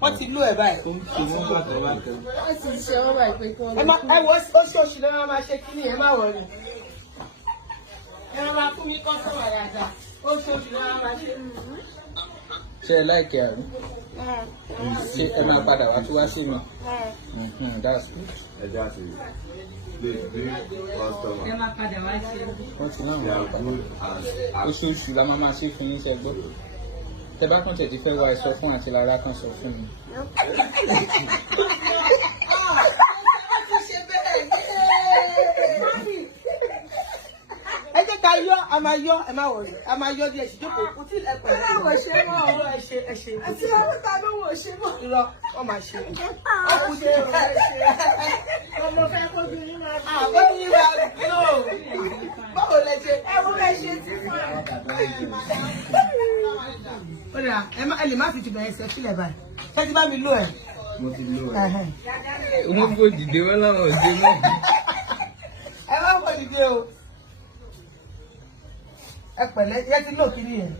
Wọ́n ti lú ẹ̀ báyìí. Wọ́n ti ṣe wọ́n báyìí pé kí wọ́n lè. Ẹ wo oṣooṣù ló máa ṣe kí ni ẹ má wọlé. Ẹ máa fún mi kọ́ sọ̀rọ̀ dáadáa. Oṣooṣù ló máa ṣe. Ṣé ẹ láìkẹ́ àrùn? Ṣé ẹ máa padà wá tí wá sí mi? That's good. Ẹ máa padà wá ṣe. Wọ́n ti náà wọ́n padà. Oṣooṣù la máa ṣe fún yín ṣẹ́gbọ́. Tẹ bá kàn tẹ̀ ti fẹ́ wá ẹ̀sọ́ fún àti lára kan sọ fún mi. Ẹ jẹ́ ká yọ, a máa yọ, ẹ má wọ̀rì, a máa yọ díẹ̀ sí jókòó, kò tí ẹ pẹ̀lú. Ẹ wọ̀ ṣe mọ́ ọ̀rọ̀ ẹ ṣe. Àti àwọn tàbí wọ̀ ṣe mọ́. Irọ́, wọ́n máa ṣe. Ọkùnrin ṣe ọmọ fẹ́ kójú ní máa bí. Àwọn yìí máa lò. Báwo lẹ ṣe? Ẹ wọ́n lẹ ṣe ti fún ẹ. Ó dà, ẹ lè má fi tìbẹ̀ ẹsẹ̀ sílẹ̀ báyìí. Ṣé ti bá mi lò ẹ̀? Mo ti lò ẹ̀. Wọ́n kò dìde wọ́n láwọn òde mọ́. Ẹ má kò dìde o. Ẹ pẹ̀lẹ́, yẹ ti lò kí ni yẹn.